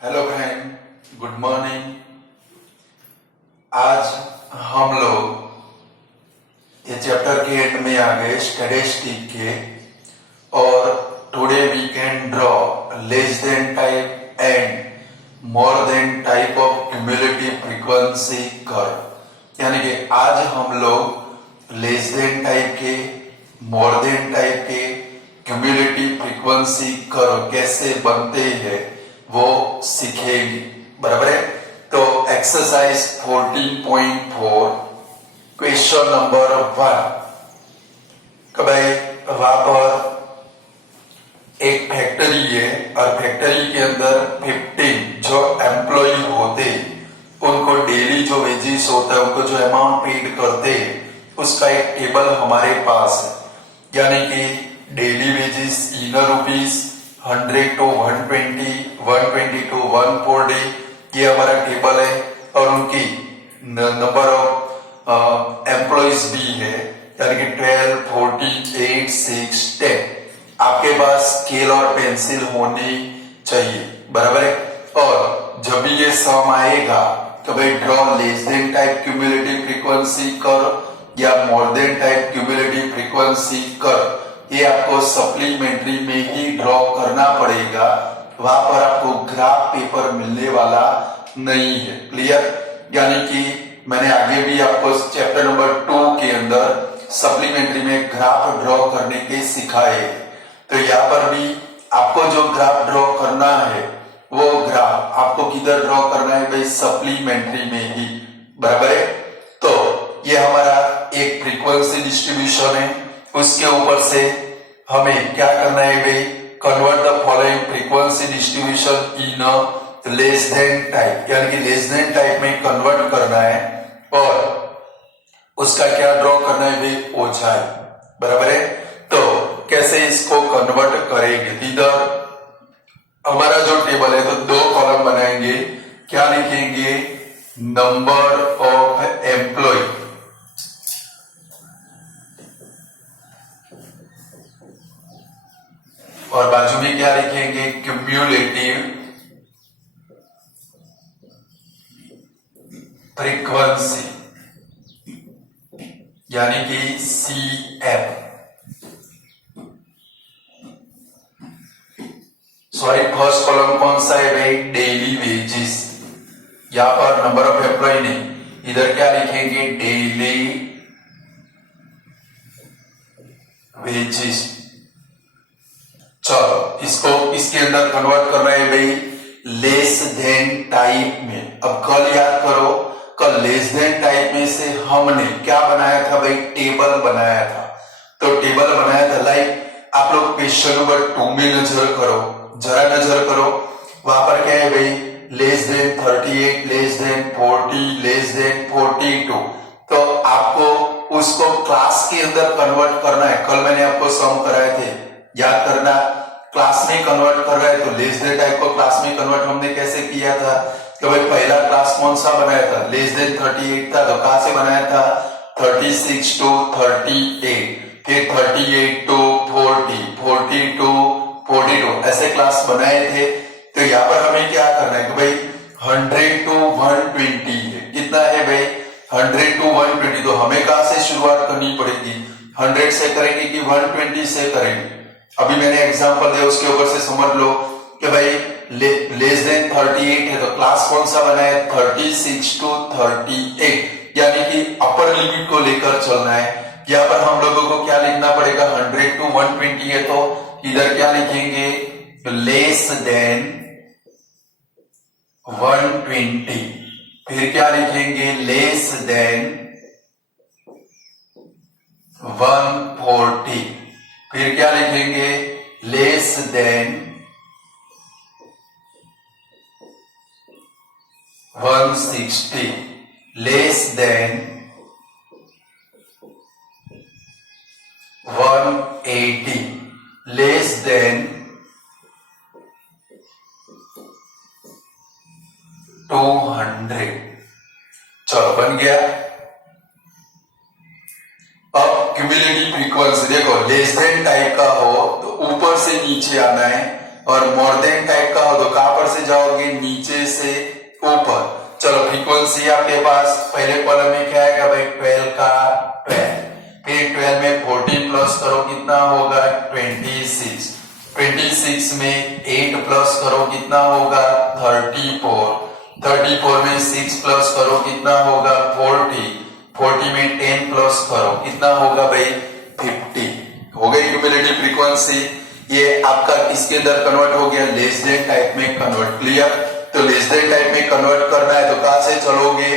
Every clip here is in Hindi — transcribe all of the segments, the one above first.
Hello friend, good morning. आज हम लोग ये चैप्टर के एंड में आ गए स्टैटिस्टिक के, और today we can draw less than type and more than type of cumulative frequency curve. यानी कि आज हम लोग लेस देन टाइप के, मोर देन टाइप के क्यूमुलेटिव फ्रीक्वेंसी कर्व कैसे बनते हैं वो सीखेंगे। बराबर है। तो एक्सरसाइज 14.4 क्वेश्चन नंबर 1 कि भाई वहां पर एक फैक्ट्री है और फैक्ट्री के अंदर 15 जो एम्प्लॉय होते उनको डेली जो वेजेस होता है, उनको जो अमाउंट पेड करते हैं उसका एक टेबल हमारे पास है। यानी कि daily wages in rupees 100 to 120, 120 to 140 ये हमारा टेबल है, और उनकी नंबर ऑफ एम्प्लॉइज भी है, यानी कि 12, 14, 8, 6, 10। आपके पास स्केल और पेंसिल होनी चाहिए। बराबर है। और जब भी ये सम आएगा तो भाई draw less than type cumulative frequency curve या more than type cumulative frequency curve, ये आपको सप्लीमेंट्री में ही ड्रॉ करना पड़ेगा। वहां पर आपको ग्राफ पेपर मिलने वाला नहीं है। क्लियर? यानी कि मैंने आगे भी आपको चैप्टर नंबर 2 के अंदर सप्लीमेंट्री में ग्राफ ड्रॉ करने के सिखाए। तो यहाँ पर भी आपको जो ग्राफ ड्रॉ करना है वो ग्राफ आपको किधर ड्रॉ करना है भाई? सप्लीमेंट्री में ही। बराबर है। तो ये हमारा एक फ्रीक्वेंसी डिस्ट्रीब्यूशन है, उसके ऊपर से हमें क्या करना है भाई? Convert the following frequency distribution in a less than type, यानी कि लेस देन टाइप में कन्वर्ट करना है, और उसका क्या ड्रॉ करना है भाई? ऊंचाई। बराबर है। तो कैसे इसको कन्वर्ट करेंगे? इधर हमारा जो टेबल है तो 2 कॉलम बनाएंगे। क्या लिखेंगे? नंबर ऑफ एम्प्लॉय, और बाजू में क्या लिखेंगे? क्यूमुलेटिव फ्रीक्वेंसी, यानी कि CF। सॉरी, फर्स्ट कॉलम कौन सा है भाई? Daily wages. यहां पर नंबर ऑफ एम्प्लॉय नहीं, इधर क्या लिखेंगे? Daily wages. चलो, इसको इसके अंदर कन्वर्ट कर रहे हैं भाई लेस देन टाइप में। अब कल याद करो, कल लेस देन टाइप में से हमने क्या बनाया था भाई? टेबल बनाया था। तो टेबल बनाया था लाइक, आप लोग क्वेश्चन नंबर 2 में नजर करो, जरा नजर करो। वहां पर क्या है भाई? Less than 38, less than 40, less than 42। तो आपको उसको क्लास के अंदर कन्वर्ट करना है। कल मैंने आपको सम कराए थे, याद करना। क्लास में कन्वर्ट कर रहा है तो लेस देन टाइप को क्लास में कन्वर्ट हमने कैसे किया था? कि भाई पहला क्लास कौन सा बनाया था? लेस देन 38 था, तो कहां से बनाया था? 36 to 38, फिर 38 to 40, 40 to 42, ऐसे क्लास बनाए थे। तो यहाँ पर हमें क्या करना है कि भाई 100 to 120 है। कितना है भाई? 100 to 120। तो हमें कहां से शुरुआत करनी पड़ेगी? 100 से करेंगे कि 120 से करेंगे? अभी मैंने एग्जांपल दिया, उसके ऊपर से समझ लो कि भाई लेस देन 38 है तो क्लास कौन सा बना है? 36 to 38, यानी कि अपर लिमिट को लेकर चलना है। यहाँ पर हम लोगों को क्या लिखना पड़ेगा? 100 to 120 है तो इधर क्या लिखेंगे? Less than 120। फिर क्या लिखेंगे? Less than 140। फिर क्या लिखेंगे? Less than 160, less than 180, less than 200। चलो, बन गया। अब क्यूमुलेटिव फ्रीक्वेंसी देखो, लेस देन टाइप का हो तो ऊपर से नीचे आना है, और मोर देन टाइप का हो तो कहां पर से जाओगे, नीचे से ऊपर। चलो फ्रीक्वेंसी आपके पास पहले कॉलम में क्या आएगा भाई, 12 का 12, फिर 12 में 14 प्लस करो कितना होगा 26, 26 में 8 प्लस करो कितना होगा 34, 34 में 6 प्लस करो कितना होगा 40, 40 में 10 प्लस करो कितना होगा भाई 50। हो गई क्यूमुलेटिव फ्रीक्वेंसी। ये आपका किसके अंदर कन्वर्ट हो गया, लेस देन टाइप में कन्वर्ट। क्लियर। तो लेस देन टाइप में कन्वर्ट करना है तो कहां से चलोगे,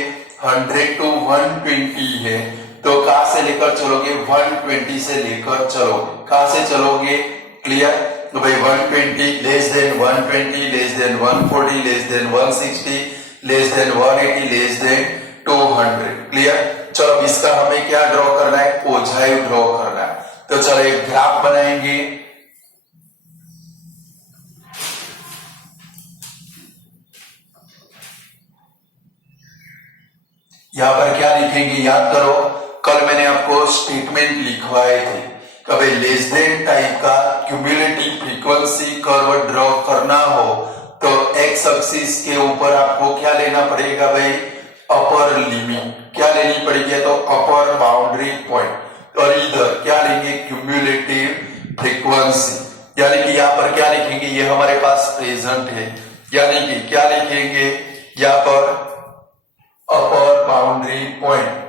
100 to 120 है तो कहां से लेकर चलोगे, 120 से लेकर चलोगे, कहां से चलोगे। क्लियर। तो भाई 120 less than 120 less than 140 less than 160 less than 180 less than 200। Clear. चलो इसका हमें क्या ड्रॉ करना है, ओझाइव ड्रॉ करना है। तो चलो एक ग्राफ बनाएंगे। यहां पर क्या लिखेंगे, याद करो कल मैंने आपको स्टेटमेंट लिखवाए थे कभी लेस देन टाइप का क्यूमुलेटिव फ्रीक्वेंसी कर्व ड्रॉ करना हो तो एक्स एक्सिस के ऊपर आपको क्या लेना पड़ेगा भाई, अपर लिमिट क्या लेनी पड़ेगी, तो अपर बाउंड्री पॉइंट, और इधर क्या लेंगे क्यूमुलेटिव फ्रीक्वेंसी। यानी कि यहाँ पर क्या लिखेंगे, ये हमारे पास प्रेजेंट है, यानी कि क्या लिखेंगे यहाँ पर अपर बाउंड्री पॉइंट,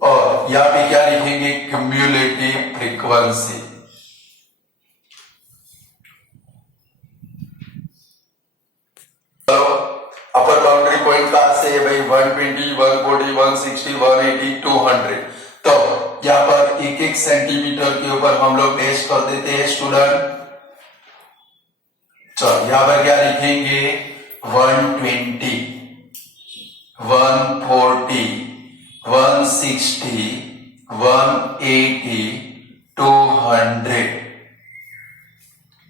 और यहां पे क्या लिखेंगे क्यूमुलेटिव फ्रीक्वेंसी। अपर बाउंड्री पॉइंट कहां से है भाई, 120 140 160 180 200। तो यहां पर एक एक सेंटीमीटर के ऊपर हम लोग टेस्ट कर देते हैं स्टूडेंट। चलो यहां पर क्या लिखेंगे 120 140 160 180 200।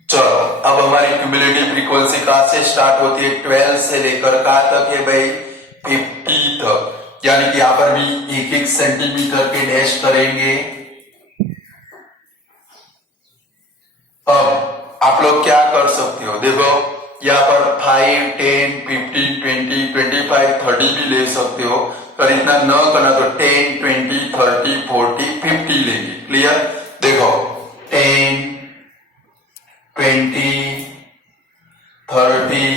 चलो अब हमारी क्यूमुलेटिव फ्रीक्वेंसी कहां से स्टार्ट होती है, 12 से लेकर कहां तक है भाई 50 तक। यानी कि यहां पर भी एक एक सेंटीमीटर के डैश करेंगे। अब आप लोग क्या कर सकते हो, देखो यहाँ पर 5 10 15 20 25 30 भी ले सकते हो, पर इतना न करना तो 10 20 30 40 50 लेंगे। क्लियर। देखो 10 20 30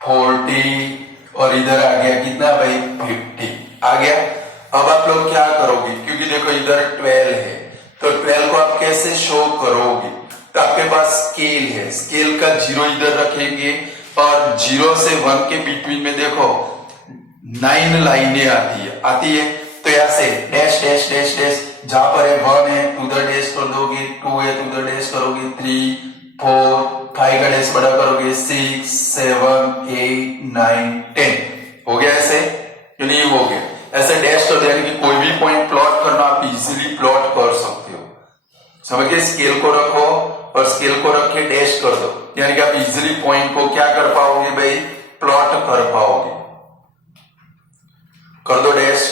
40 और इधर आ गया कितना भाई 50 आ गया। अब आप लोग क्या करोगे, क्योंकि देखो इधर 12 है तो 12 को आप कैसे शो करोगे, तो आपके पास स्केल है, स्केल का 0 इधर रखेंगे और 0 से 1 के बिटवीन में देखो 9 लाइनें आती है तो यहां से डैश डैश डैश डैश, जहां पर है 1 है उधर डैश कर दोगे, 2 है तो उधर डैश करोगे, 3 4 5 का डैश बड़ा करोगे, 6 7 8 9 10 हो गया। ऐसे जो नहीं हो गया ऐसे डैश कर दो, यानी कि कोई भी पॉइंट प्लॉट करना आप इजीली प्लॉट कर सकते हो। समझ गए, स्केल को रखो और स्केल को रख के डैश कर दो, यानी कि आप इजीली पॉइंट को क्या कर पाओगे भाई, प्लॉट कर पाओगे। कर दो डैश।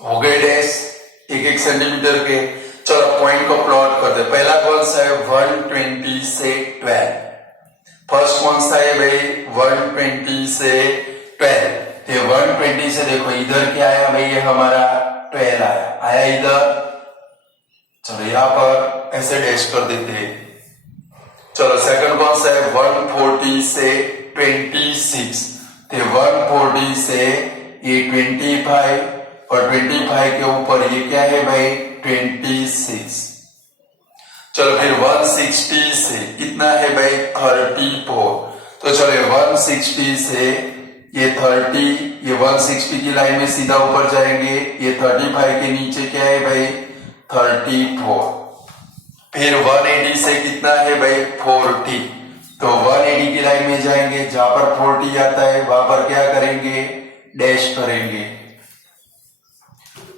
हो गए डैश एक एक सेंटीमीटर के। चलो पॉइंट को प्लॉट कर दे। पहला कौन सा है 120 से 12, फर्स्ट कौन सा है भाई 120 से 12। तो 120 से देखो इधर क्या आया भाई, ये हमारा 12 आया इधर। चलो यहां पर ऐसे डैश कर देते हैं। चलो सेकंड कौन सा है 140 से 26, तो 140 से ये 25 और 25 के ऊपर ये क्या है भाई 26। चलो फिर 160 से कितना है भाई 34, तो तो चलिए 160 से ये 30, ये 160 की लाइन में सीधा ऊपर जाएंगे, ये 35 के नीचे क्या है भाई 34, फिर 180 से कितना है भाई 40, तो 180 की लाइन में जाएंगे, जहां पर 40 आता है वहां पर क्या करेंगे डैश करेंगे,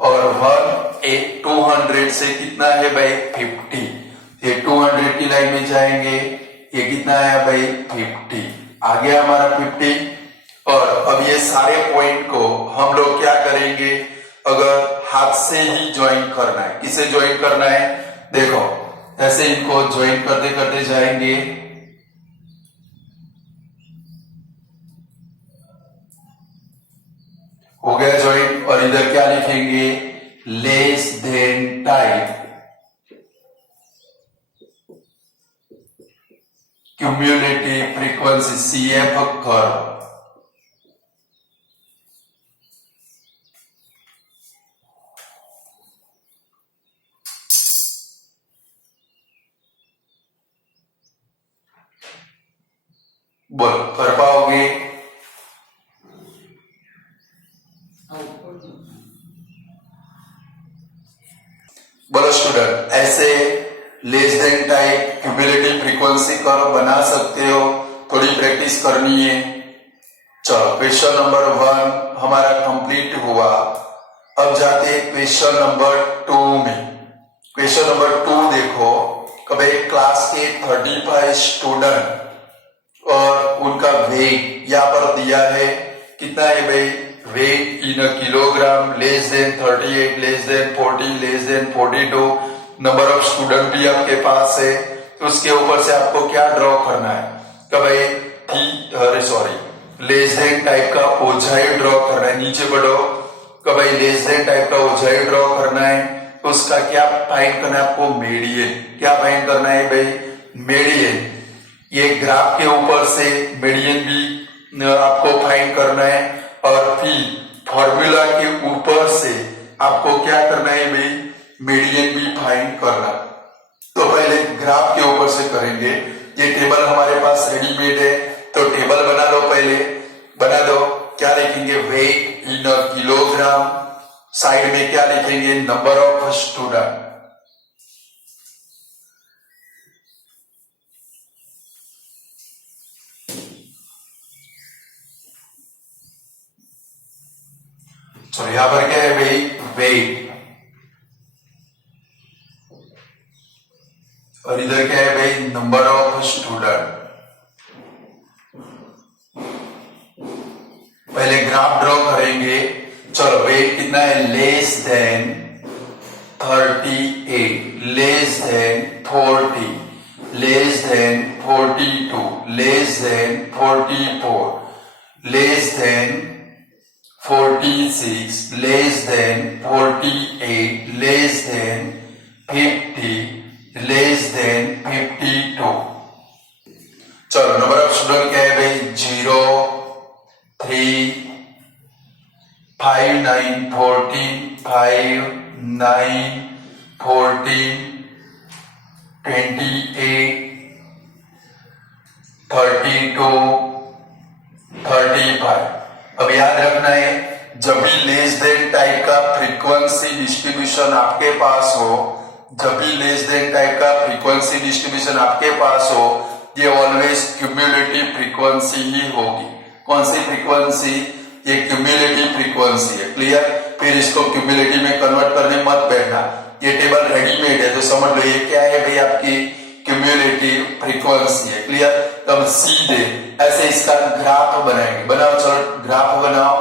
और 200 से कितना है भाई 50, ये 200 की लाइन में जाएंगे, ये कितना है भाई 50, आ गया हमारा 50। और अब ये सारे पॉइंट को हम लोग क्या करेंगे, अगर हाथ से ही ज्वाइन करना है, किसे ज्वाइन करना है, देखो ऐसे इनको ज्वाइन करते करते जाएंगे, हो गया ज्वाइन, और इधर क्या लिखेंगे less than type cumulative frequency CF curve, बोलो कर पाओगे, बोलो स्टूडेंट ऐसे less than type cumulative frequency curve बना सकते हो, थोड़ी प्रैक्टिस करनी है। चलो क्वेश्चन नंबर 1 हमारा कंप्लीट हुआ, अब जाते हैं क्वेश्चन नंबर 2 में। क्वेश्चन नंबर 2 देखो, कब एक क्लास के 35 स्टूडेंट और उनका वेट यहाँ पर दिया है, कितना है भाई weight in kilogram, less than 38, less than 40, less than 42, number of student भी आपके पास है, तो उसके ऊपर से आपको क्या ड्रॉ करना है, कि भाई लेस देन टाइप का ओझाई ड्रॉ करना है, नीचे बढ़ो, कि भाई लेस देन टाइप का ओझाई ड्रॉ करना है, तो उसका क्या फाइंड करना है आपको मेडियन, क्या फाइंड करना है भाई मेडियन, ये ग्राफ के ऊपर से मेडियन भी आपको फाइंड करना है, और फिर फॉर्मूला के ऊपर से आपको क्या करना है भाई मेडियन भी फाइंड करना। तो पहले ग्राफ के ऊपर से करेंगे, ये टेबल हमारे पास रेडीमेड है, तो टेबल बना लो, पहले बना दो, क्या लिखेंगे वेट इन किलोग्राम, साइड में क्या लिखेंगे नंबर ऑफ स्टूडेंट, तो यहां पर क्या है भाई वेट, और इधर क्या है भाई नंबर ऑफ स्टूडेंट। पहले ग्राफ ड्रॉ करेंगे, चलो वेट कितना है less than 38, less than 40, less than 42, less than 44, less than 46, less than 48, less than 50, less than 52। चलो नंबर ऑफ स्टूडेंट क्या है भाई 0, 3, 5, 9, 14, 5, 9, 14, 28, 32, 35। अब याद रखना है, जब भी लेस देन टाइप का फ्रीक्वेंसी डिस्ट्रीब्यूशन आपके पास हो, जब भी लेस देन टाइप का फ्रीक्वेंसी डिस्ट्रीब्यूशन आपके पास हो, ये ऑलवेज क्यूमुलेटिव फ्रीक्वेंसी ही होगी। कौन सी फ्रीक्वेंसी, ये क्यूमुलेटिव फ्रीक्वेंसी है, क्लियर। फिर इसको क्यूमुलेटिव में कन्वर्ट करने मत बैठना, ये टेबल रेडीमेड है, तो समझ लो ये क्या है भाई आपकी क्यूमुलेटिव फ्रीक्वेंसी है, क्लियर। तब सीधे ऐसे इसका ग्राफ बनाएंगे, बनाओ, चलो ग्राफ बनाओ।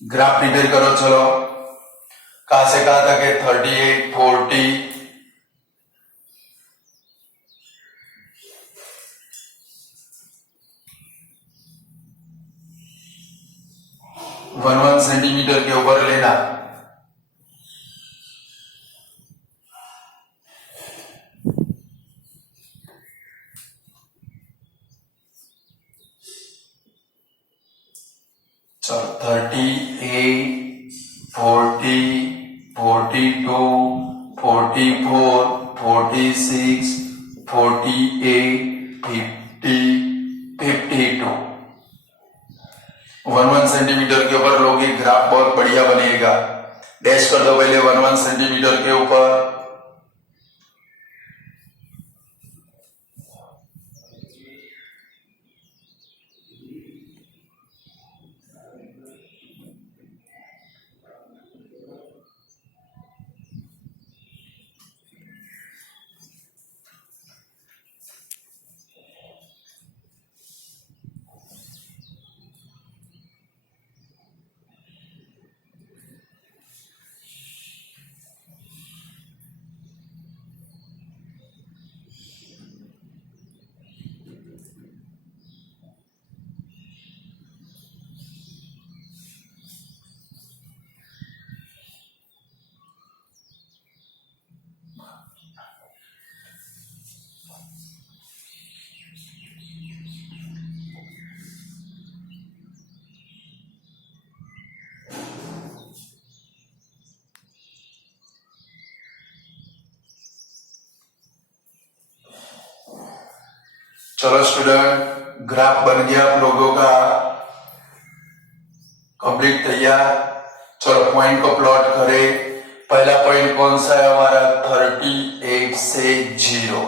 ग्राफ प्रिपेयर करो, चलो कहां से कहां तक है 38, 40, 1 सेंटीमीटर के ऊपर लेना, चलो 38, 40, 44, 46, 48, 50, 52। 1 सेंटीमीटर के ऊपर लोग एक ग्राफ बहुत बढ़िया बनेगा। डैश कर दो पहले 1 सेंटीमीटर के ऊपर। चलो स्टूडेंट, ग्राफ बन गया आप लोगों का कंप्लीट तैयार। चलो पॉइंट को प्लॉट करें। पहला पॉइंट कौन सा है हमारा? 38 से 0।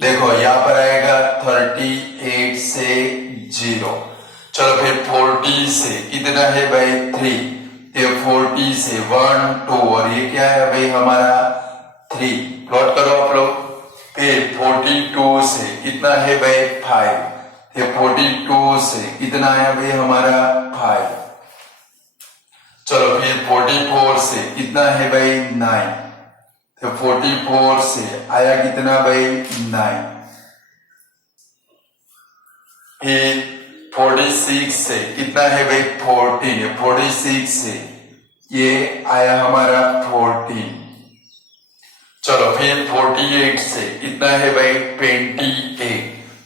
देखो यहाँ पर आएगा 38 से 0। चलो फिर 40 से कितना है भाई? 3। ये 40 से 1 2 और ये क्या है भाई हमारा? 3। प्लॉट करो आप लोग। फिर 42 से कितना है भाई? 5। ये 42 से कितना है भाई हमारा? 5। चलो फिर 44 से कितना है भाई? 9। तो 44 से आया कितना भाई? 9। फिर 46 से कितना है भाई? 14। 46 से ये आया हमारा 14। चलो फिर 48 से कितना है भाई? 28।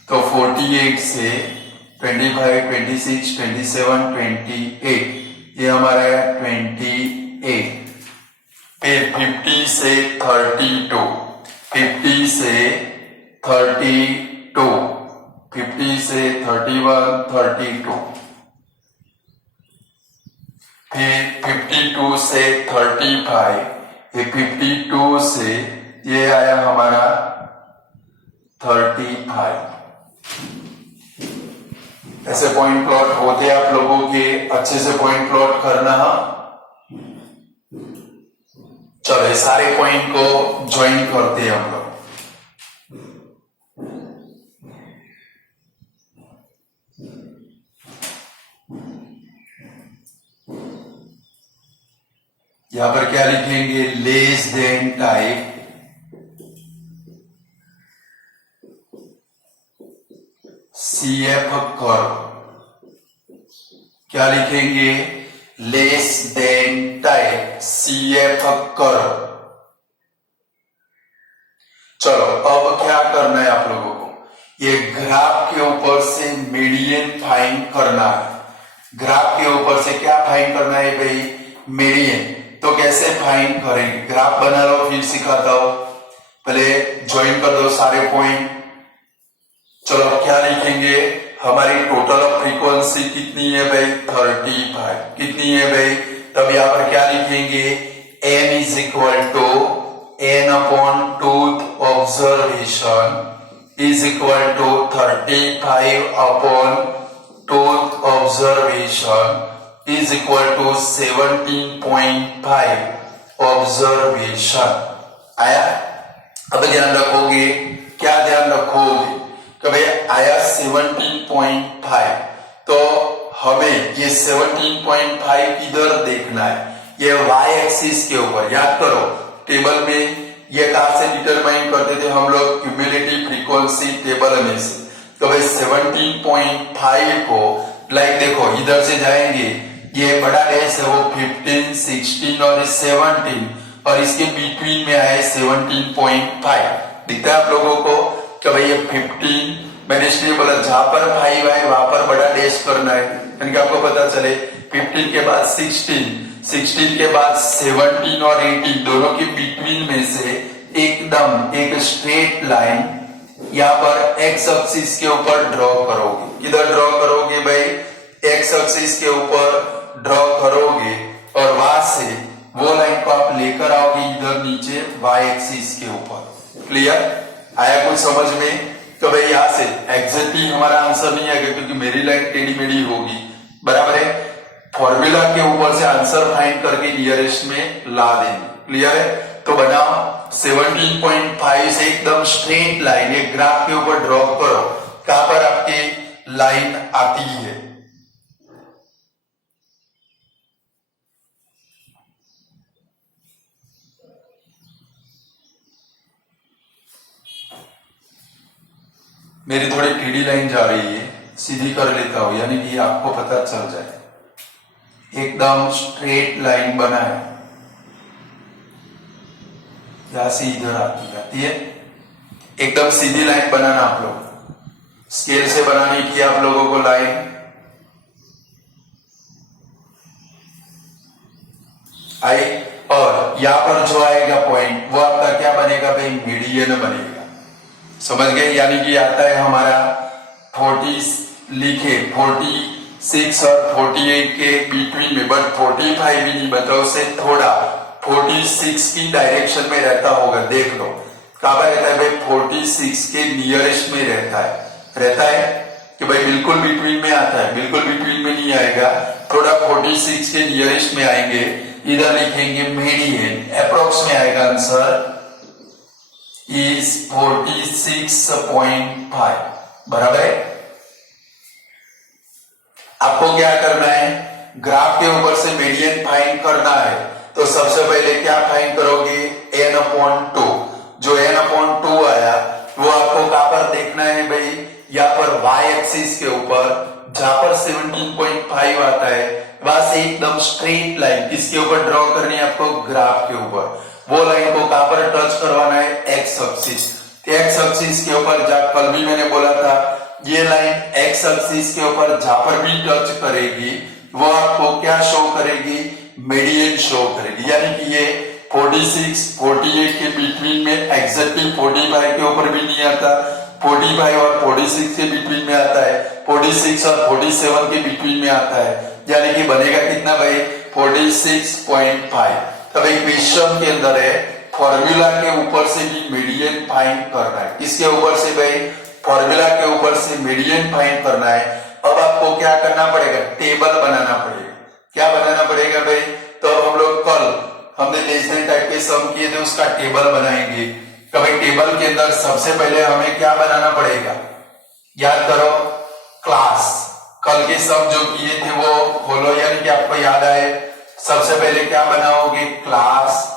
तो 48 से 25, 26, 27, 28 ये हमारा है 28। फिर 50 से 32, 50 से 32, 50 से 31, 32। फिर 52 से 35, ये 52 से ये आया हमारा 35। ऐसे पॉइंट प्लॉट होते हैं आप लोगों के, अच्छे से पॉइंट प्लॉट करना। चलो सारे पॉइंट को ज्वाइन करते हैं हम लोग। यहां पर क्या लिखेंगे? Less than type CF curve. क्या लिखेंगे? Less than type CF curve. चलो अब क्या करना है आप लोगों को? ये ग्राफ के ऊपर से मीडियन फाइंड करना है। ग्राफ के ऊपर से क्या फाइंड करना है भाई? मीडियन। तो कैसे फाइंड करेंगे? ग्राफ बना लो, फिर सिखाता हूं। पहले ज्वाइन कर दो सारे पॉइंट। चलो क्या लिखेंगे? हमारी टोटल फ्रीक्वेंसी कितनी है भाई? 35। कितनी है भाई? तब यहां पर क्या लिखेंगे? m is equal to n upon tooth observation is equal to 35 upon tooth observation is equal to 17.5 observation. आया? अब ध्यान रखोगे, क्या ध्यान रखोगे? भाई आया 17.5, तो हमें ये 17.5 इधर देखना है, ये y एक्सिस के ऊपर। याद करो टेबल में ये कहां से डिटरमाइन करते थे हम लोग? क्यूमुलेटिव फ्रीक्वेंसी टेबल में से। तो भाई 17.5 को लाइक देखो इधर से जाएंगे, ये बड़ा डैश है वो 15, 16 और 17 और इसके बिटवीन में आए 17.5। दिखता है आप लोगों को? तो भाई ये 15 मैंने इसलिए बोला जहां पर 5 आए वहां पर बड़ा डैश करना है, यानी कि आपको पता चले 15 के बाद 16, 16 के बाद 17 और 18 दोनों के बिटवीन में से एकदम एक स्ट्रेट लाइन यहाँ पर एक्स एक्सिस के ऊपर ड्रॉ करोगे। किधर ड्रॉ करोगे भाई? एक्स एक्सिस के ऊपर ड्रॉ करोगे और वहां से वो लाइन को आप लेकर आओगे इधर नीचे वाई एक्सिस के ऊपर। क्लियर? आया कुछ समझ में? तो भाई यहाँ से एग्जैक्टली हमारा आंसर नहीं आएगा क्योंकि मेरी लाइन टेढ़ी मेढ़ी होगी, बराबर है। फॉर्मूला के ऊपर से आंसर फाइंड करके नियरेस्ट में ला देंगे। क्लियर है? तो बनाओ 17.5 से एकदम स्ट्रेट लाइन एक ग्राफ के ऊपर ड्रॉ करो। कहां पर आपकी लाइन आती है? मेरी थोड़ी टेढ़ी लाइन जा रही है, सीधी कर लेता हूं यानी कि आपको पता चल जाए। एकदम स्ट्रेट लाइन बनाए, यहां से इधर आती है। एकदम सीधी लाइन बनाना आप लोग। स्केल से बनानी थी आप लोगों को लाइन। आई और यहां पर जो आएगा पॉइंट वो आपका क्या बनेगा भाई? मीडियन बनेगा। समझ गए? यानी कि आता है हमारा 40 लिखे 46 और 48 के बिटवीन में, बट 45 भी नहीं बता, उससे थोड़ा 46 की डायरेक्शन में रहता होगा। देख लो कहां पर रहता है भाई? 46 के नियरेस्ट में रहता है कि भाई बिल्कुल बिटवीन में आता है? बिल्कुल बिटवीन में नहीं आएगा, थोड़ा 46 के नियरेस्ट में आएंगे। इधर लिखेंगे मीडियन, अप्रोक्स में आएगा आंसर इज 46.5, बराबर है। आपको क्या करना है? ग्राफ के ऊपर से मीडियन फाइंड करना है। तो सबसे पहले क्या फाइंड करोगे? n/2। जो n/2 आया वो आपको कहां पर देखना है भाई? यहाँ पर y एक्सिस के ऊपर, जहां पर 17.5 आता है वहां से एकदम स्ट्रेट लाइन किसके ऊपर ड्रॉ करनी है आपको? ग्राफ के ऊपर। वो लाइन को कहां पर टच करवाना है? X axis. एक्स एक्सिस के ऊपर जहां कल भी मैंने बोला था ये लाइन एक्स एक्सिस के ऊपर जहां पर भी टच करेगी वो आपको क्या शो करेगी? मीडियन शो करेगी। यानी कि ये 46 48 के बिटवीन में एग्जैक्टली 45 के ऊपर भी नहीं आता, 45 और 46 के बिटवीन में आता है, 46 और 47 के बिटवीन में आता है। यानी कि बनेगा कितना भाई? 46.5। तो भाई क्वेश्चन के अंदर है फॉर्मूला के ऊपर से भी मीडियन फाइंड करना है। किसके ऊपर से भाई? फॉर्मूला के ऊपर से मीडियन फाइंड करना है। अब आपको क्या करना पड़ेगा? टेबल बनाना पड़ेगा। क्या बनाना पड़ेगा भाई? तो हम लोग कल हमने लेस देन टाइप के सम किए थे, उसका टेबल बनाएंगे। तो भाई टेबल के अंदर सबसे पहले हमें क्या बनाना पड़ेगा? याद करो, क्लास। कल के सम जो किए थे वो खोलो, यानी कि आपको याद आए। सबसे पहले क्या बनाओगे? क्लास।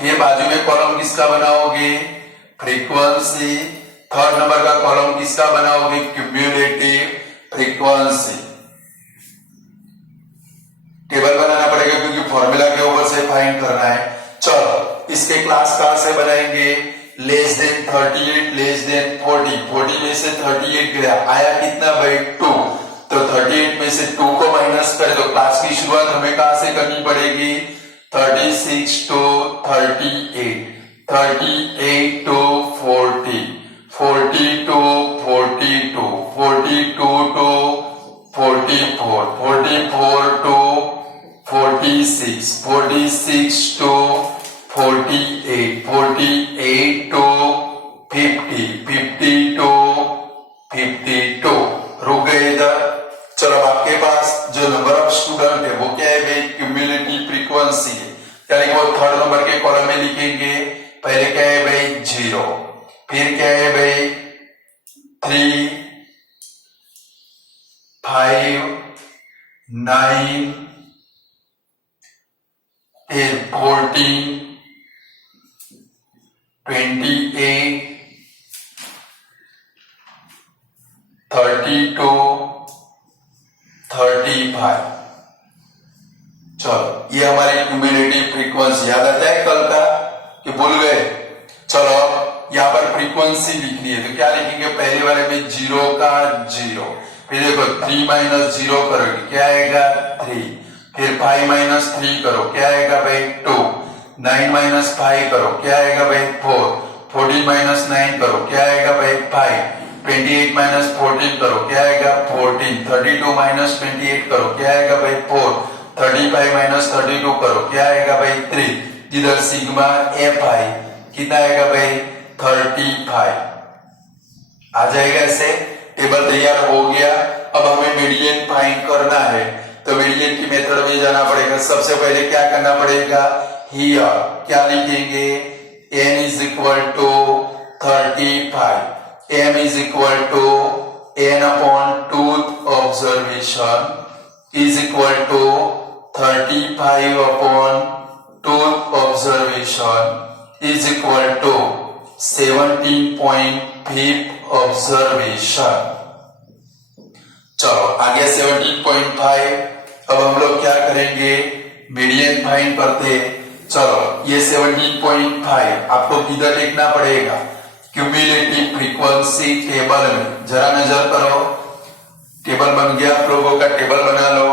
फिर बाजू में कॉलम किसका बनाओगे? फ्रीक्वेंसी। थर्ड नंबर का कॉलम किसका बनाओगे? Cumulative frequency. टेबल बनाना पड़ेगा क्योंकि फॉर्मूला के ऊपर से फाइंड करना है। चलो इसके क्लास कहां से बनाएंगे? Less than 38 less than 40। 40 में से 38 गया, आया कितना भाई? 2। तो 38 में से 2 को माइनस करें तो क्लास की शुरुआत हमें कहां से करनी पड़ेगी? 36 to 38, 38 to 40, 40 to 42, 42 to 44, 44 to 46, 46 to 48, 48 to 50, 50 to 52। रुक गए इधर। चलो अब आपके पास जो नंबर ऑफ स्टूडेंट है वो क्या है भाई? क्यूम्युलेटिव फ्रीक्वेंसी है। यानी वो थर्ड नंबर के कॉलम में लिखेंगे। पहले क्या है भाई? 0, फिर क्या है भाई? 3, 5, 9, फिर 14, 28, 32, 35। चलो ये हमारी क्यूम्युलेटिव फ्रीक्वेंसी। याद आता है कल का कि भूल गए? चलो यहाँ पर फ्रीक्वेंसी लिखनी है तो क्या लिखेंगे? पहले वाले में 0 का 0, फिर देखो 3 माइनस 0 करोगे क्या आएगा? 3, फिर 5 माइनस 3 करो क्या आएगा भाई? 2, 9 माइनस 5 करो, क्या आएगा भाई 4। 14 माइनस 9 करो, क्या आएगा भाई 5। 28 माइनस 14 करो, क्या आएगा 14। 32 माइनस 28 करो, क्या आएगा भाई 4। 35 माइनस 32 करो, क्या आएगा भाई 3। जिधर सिग्मा एफ आई कितना आएगा भाई 35 आ जाएगा। ऐसे टेबल तैयार हो गया। अब हमें मीडियन फाइंड करना है, तो मीडियन की मेथड में जाना पड़ेगा। सबसे पहले क्या करना पड़ेगा, हियर क्या लिखेंगे, n is equal to 35, m is equal to n upon tooth observation is equal to 35 upon tooth observation is equal to 17.5 observation. चलो आ गया 17.5। अब हम लोग क्या करेंगे, मीडियन फाइंड करते। चलो ये 17.5 आपको किधर लिखना पड़ेगा, क्यूमुलेटिव फ्रीक्वेंसी टेबल में। जरा नजर करो, टेबल बन गया, आप लोगों का टेबल बना लो।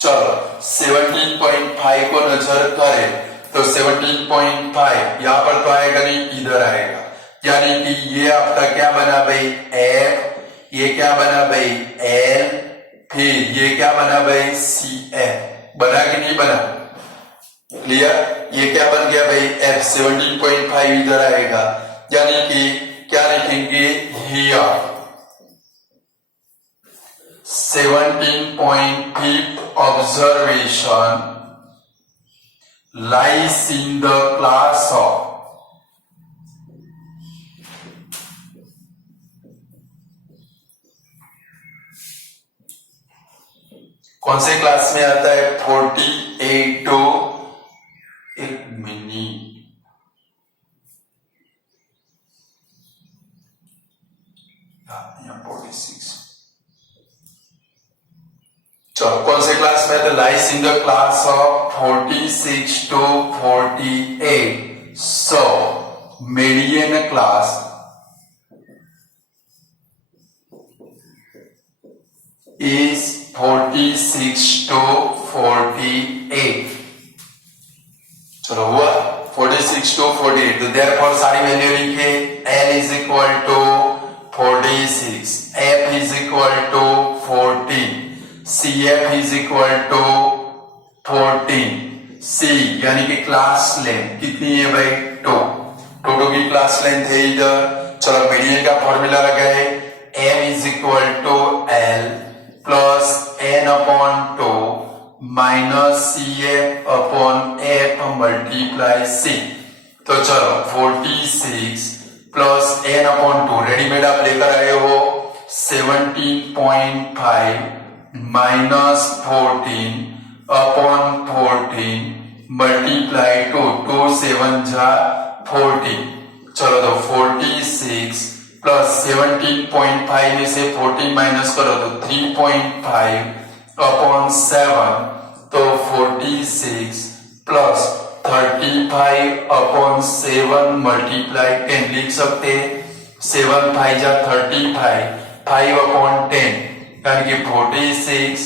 चलो 17.5 को नजर करें तो 17.5 यहां पर तो आएगा नहीं, इधर आएगा। यानी कि ये आपका क्या बना भाई F, ये क्या बना भाई L, फिर ये क्या बना भाई CF। बना कि नहीं बना, क्लियर। ये क्या बन गया भाई F। 17.5 इधर आएगा, यानी कि क्या लिखेंगे here 17.5 observation lies in the class of कौन से क्लास में आता है 48 टू, एक मिनट, यहाँ 46। चलो कौन से क्लास में, तो lies in the class of 46 to 48। So median class is 46 to 48। चलो हुआ 46 to 48। तो therefore सारी वैल्यू लिखे, L is equal to 46, F is equal to 14, CF is equal to 14, C यानी कि क्लास लेंथ कितनी है भाई 2 की क्लास लेंथ है इधर। चलो मीडियन का फॉर्मूला लगाए, M is equal to L plus n upon 2 minus CF upon F multiply C। तो चलो 46 प्लस n अपॉन 2 रेडीमेड आप लेकर आए हो, 17.5 माइनस 14 अपॉन 14 मल्टीप्लाई 2 7 जा 14। चलो तो 46 प्लस 17.5 में से 14 माइनस करो तो 3.5 अपॉन 7, तो 46 प्लस 35 अपॉन 7 मल्टीप्लाई 10 लिख सकते। 7 5 जा 35, 5 अपॉन 10 यानी कि 46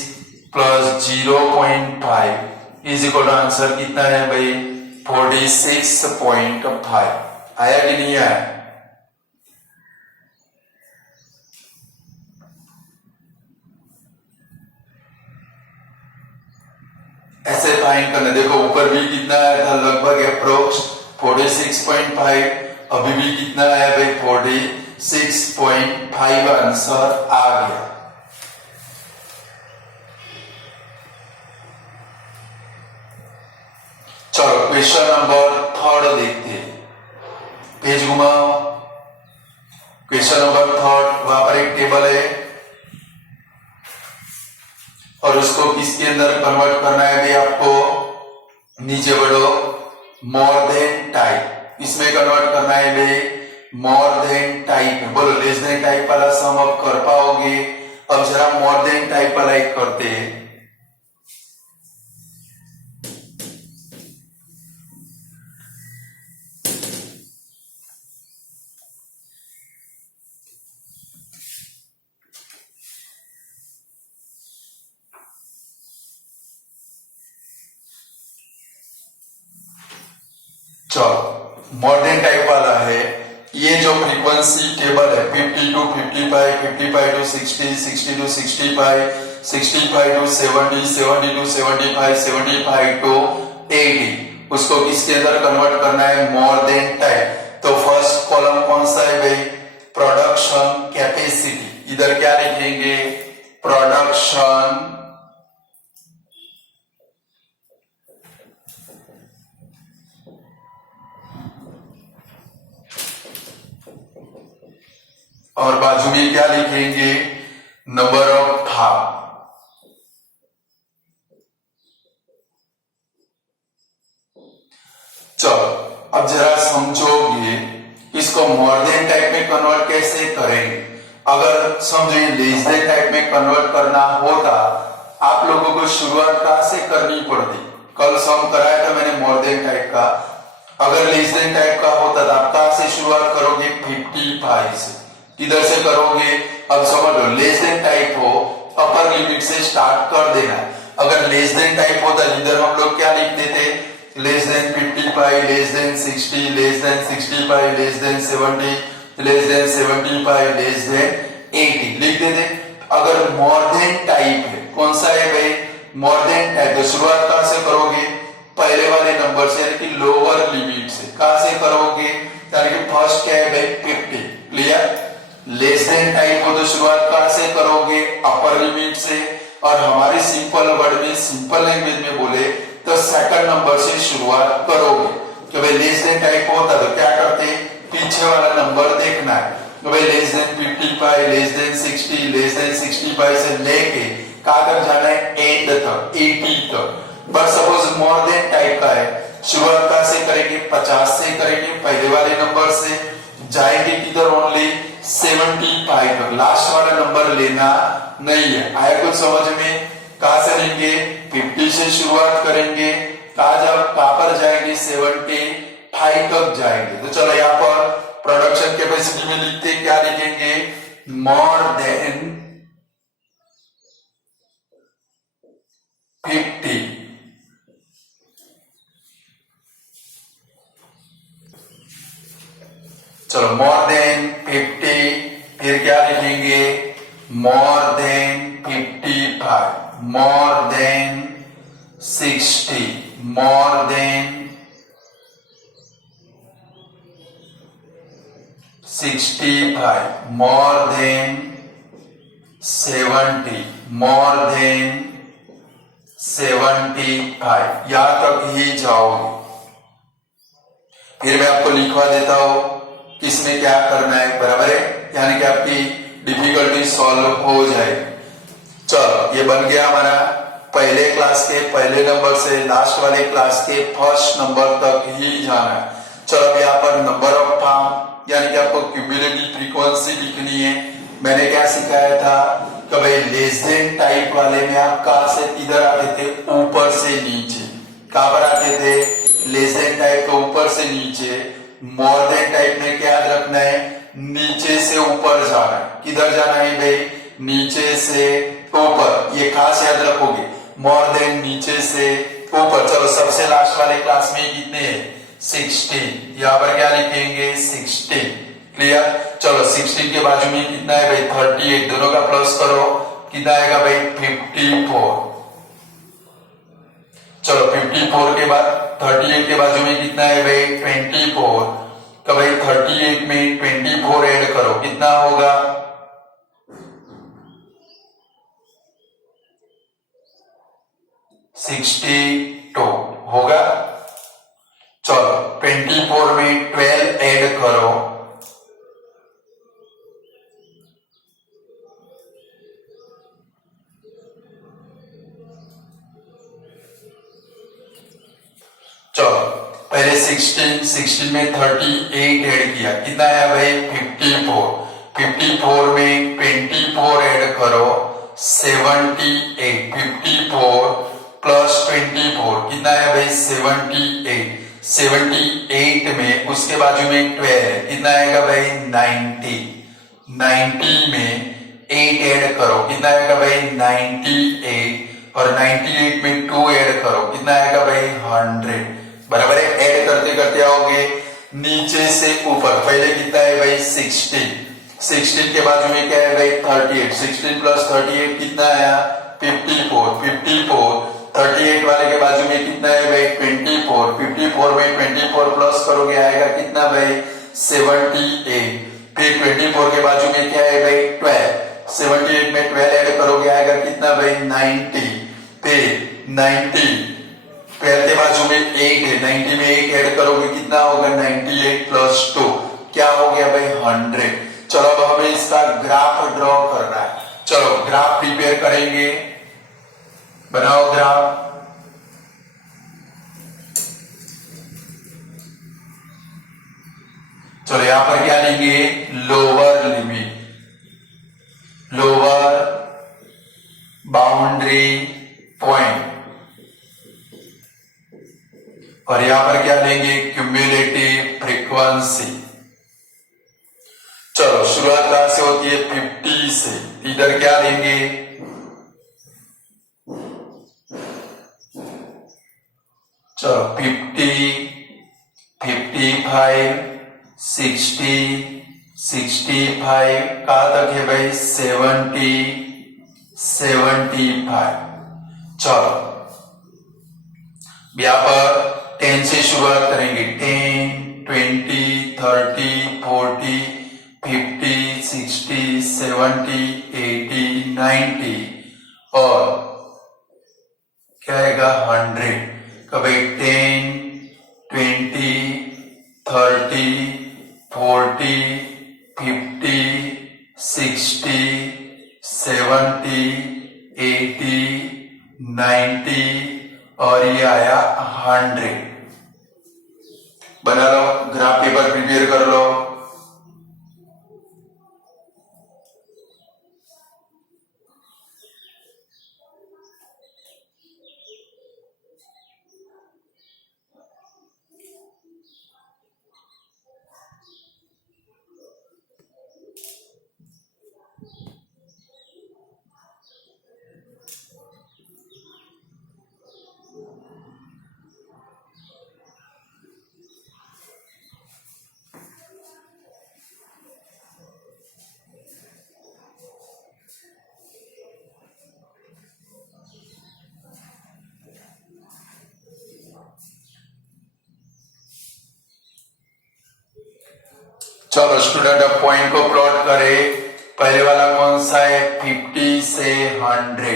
plus 0.5 is equal to answer कितना है भाई 46.5। आया कि नहीं आया? ऐसे फाइंड करना। देखो ऊपर भी कितना आया था, लगभग अप्रोक्स 46.5, अभी भी कितना आया भाई 46.5 आंसर आ गया। चलो क्वेश्चन नंबर 3 देखते हैं, पेज घुमाओ। क्वेश्चन नंबर 3, वहां पर एक टेबल है और उसको किसके अंदर कन्वर्ट करना है भाई आपको, नीचे बढ़ो, मोर देन टाइप, इसमें कन्वर्ट करना है भाई मोर देन टाइप में। बोलो लेस देन टाइप वाला सम अब कर पाओगे? अब जरा मोर देन टाइप वाला एक करते हैं। मोर देन टाइप वाला है, ये जो फ्रीक्वेंसी टेबल है 50 to 55, 55 to 60, 60 to 65, 65 to 70, 70 to 75, 75 to 80, उसको किसके अंदर कन्वर्ट करना है? मोर देन टाइप। तो फर्स्ट कॉलम कौन सा है भाई? Production capacity. इधर क्या लिखेंगे? प्रोडक्शन और बाजू में क्या लिखेंगे? नंबर ऑफ थाप। चलो अब जरा समझोगे इसको मोर देन टाइप में कन्वर्ट कैसे करेंगे। अगर समझो लेस देन टाइप में कन्वर्ट करना होता, आप लोगों को शुरुआत कहां से करनी पड़ती? कल सम कराया था मैंने मोर देन टाइप का। अगर लेस देन टाइप का होता तो आप कहां से शुरुआत करोगे? 55 से। किधर से करोगे? अब समझ लो, लेस देन टाइप हो अपर लिमिट से स्टार्ट कर देना। अगर लेस देन टाइप होता, इधर हम लोग क्या लिखते थे? Less than 55, less than 60, less than 65, less than 70, less than 75, less than 80 लिखते थे। अगर मोर देन टाइप है, कौन सा है भाई? मोर देन टाइप। तो शुरुआत कहां से करोगे? पहले वाले नंबर से, यानी कि लोअर लिमिट से। कहां से करोगे? यानी कि फर्स्ट क्या है भाई? 50। क्लियर? लेस देन टाइप हो तो शुरुआत कहां से करोगे? अपर लिमिट से। और हमारे सिंपल वर्ड में, सिंपल लैंग्वेज में बोले तो सेकंड नंबर से शुरुआत करोगे। तो भाई लेस देन टाइप होता तो क्या करते? पीछे वाला नंबर देखना है। तो भाई less than 55, less than 60, less than 65 से लेके कहां तक जाना है? एंड तक, 80 तक। But suppose more than type का है, शुरुआत कहां से करेंगे? 50 से करेंगे, पहले वाले नंबर से। जाएंगे किधर? ओनली 75 तक। लास्ट वाला नंबर लेना नहीं है। आया कुछ समझ में? कहां से लेंगे? 50 से शुरुआत करेंगे, कहां पर जाएंगे? 75 तक जाएंगे। तो चलो यहाँ पर प्रोडक्शन कैपेसिटी में लिखते क्या लिखेंगे? More than 50। चलो मोर देन 50, फिर क्या लिखेंगे? More than 55, more than 60, more than 65, more than 70, more than 75। यहां तक ही जाओगे। फिर मैं आपको लिखवा देता हूं किसमें क्या करना है, बराबर है? यानी कि आपकी डिफिकल्टी सॉल्व हो जाएगी। चलो ये बन गया हमारा पहले क्लास के पहले नंबर से लास्ट वाले क्लास के फर्स्ट नंबर तक ही जाना है। चलो अब यहाँ पर नंबर ऑफ फॉर्म यानी कि आपको क्यूमुलेटिव फ्रीक्वेंसी लिखनी है। मैंने क्या सिखाया था कि भाई लेस देन टाइप वाले में आप कहां से किधर आते थे? ऊपर से नीचे। कहां पर आते थे? लेस देन टाइप तो ऊपर से नीचे। मोर देन टाइप में क्या याद रखना है? नीचे से ऊपर जाना है। किधर जाना है भाई? नीचे से ऊपर। ये खास याद रखोगे, मोर देन नीचे से ऊपर। चलो सबसे लास्ट वाले क्लास में कितने हैं? 16। यहाँ पर क्या लिखेंगे? 16। क्लियर? चलो 16 के बाजू में कितना है भाई? 38। दोनों का प्लस करो, कितना आएगा भाई? 54। चलो 54 के बाद 38 के बाजू में कितना है भाई? 24। तो भाई 38 में 24 ऐड करो, कितना होगा? 62 होगा। चलो 24 में 12 ऐड करो, चलो पहले 16 में 38 ऐड किया, कितना आया भाई? 54। 54 में 24 ऐड करो, 78। 54 प्लस 24 कितना है भाई? 78। 78 में उसके बाजू में 12 कितना आएगा भाई? 90। 90 में 8 ऐड करो, कितना आएगा भाई? 98। और 98 में 2 ऐड करो, कितना आएगा भाई? 100। बराबर है? ऐड करते करते आओगे नीचे से ऊपर। पहले कितना है भाई 16, 16 के बाजू में क्या है भाई 38, 16 प्लस 38 कितना आया 54, 54 38 वाले के बाजू में कितना है भाई 24, 54 में 24 प्लस करोगे आएगा कितना भाई 78, फिर 24 के बाजू में क्या है भाई 12, 78 में 12 ऐड करोगे आएगा कितना भाई 90, फिर 90 12 के बाजू में 8 है, 90 में 8 ऐड करोगे कितना होगा 98 प्लस 2 क्या हो गया भाई 100। चलो अब हमें इसका ग्राफ ड्रॉ करना है। चलो ग्राफ प्रिपेयर करेंगे, बनाओ ग्राफ। चलो यहां पर क्या लेंगे lower limit, lower boundary point, और यहां पर क्या लेंगे क्यूम्युलेटिव फ्रीक्वेंसी। चलो शुरुआत कहां से होती है 50 से, इधर क्या लेंगे चलो 50, 55, 60, 65 कहां तक है भाई 70, 75। चलो यहां पर 10 से शुरुआत करेंगे, 10, 20, 30, 40, 50, 60, 70, 80, 90 और क्या आएगा 100। कभी 10, 20, 30, 40, 50, 60, 70, 80, 90 और ये आया 100। बना लो ग्राफ पेपर प्रिपेयर कर लो। चलो स्टूडेंट अब पॉइंट को प्लॉट करें। पहले वाला कौन सा है 50 से 100,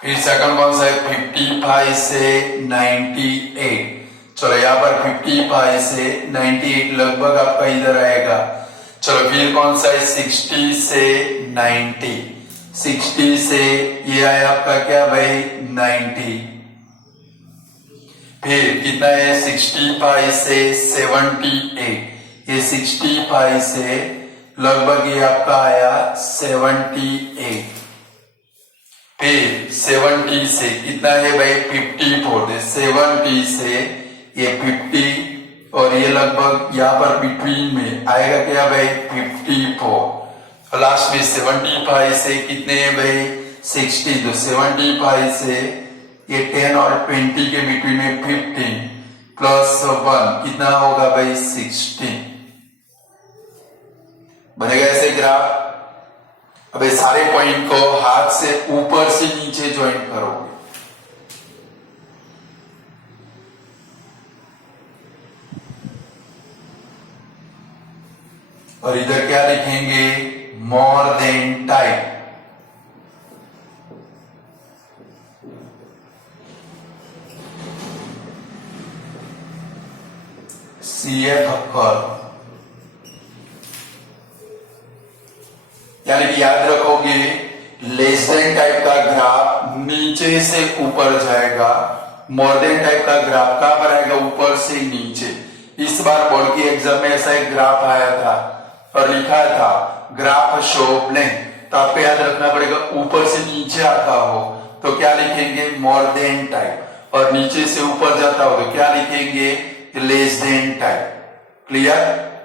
फिर सेकंड कौन सा है 55 से 98। चलो यहाँ पर 55 से 98 लगभग आपका इधर आएगा। चलो फिर कौन सा है 60 से 90, 60 से ये आया आपका क्या भाई 90, फिर कितना है 65 से 78, ये 65 से लगभग ये आपका आया 78, फिर 70 से कितना है भाई 54, 70 से ये 50 और ये लगभग यहाँ पर बिटवीन में आएगा क्या भाई 54 और लास्ट में 75 से कितने हैं भाई 60, तो 75 से ये 10 और 20 के बिटवीन में 15 प्लस 1 कितना होगा भाई 16। बनेगा ऐसे ग्राफ। अब ये सारे पॉइंट को हाथ से ऊपर से नीचे ज्वाइन करोगे। और इधर क्या लिखेंगे मोर देन टाइप, CF कर्व, यानी कि याद रखोगे लेस देन टाइप का ग्राफ नीचे से ऊपर जाएगा, मोर देन टाइप का ग्राफ कहां पर आएगा ऊपर से नीचे। इस बार बोर्ड की एग्जाम में ऐसा एक ग्राफ आया था और लिखा था ग्राफ शो प्लेन, तो आपको याद रखना पड़ेगा ऊपर से नीचे आता हो तो क्या लिखेंगे मोर देन टाइप, और नीचे से ऊपर जाता हो तो क्या लिखेंगे लेस देन टाइप। क्लियर।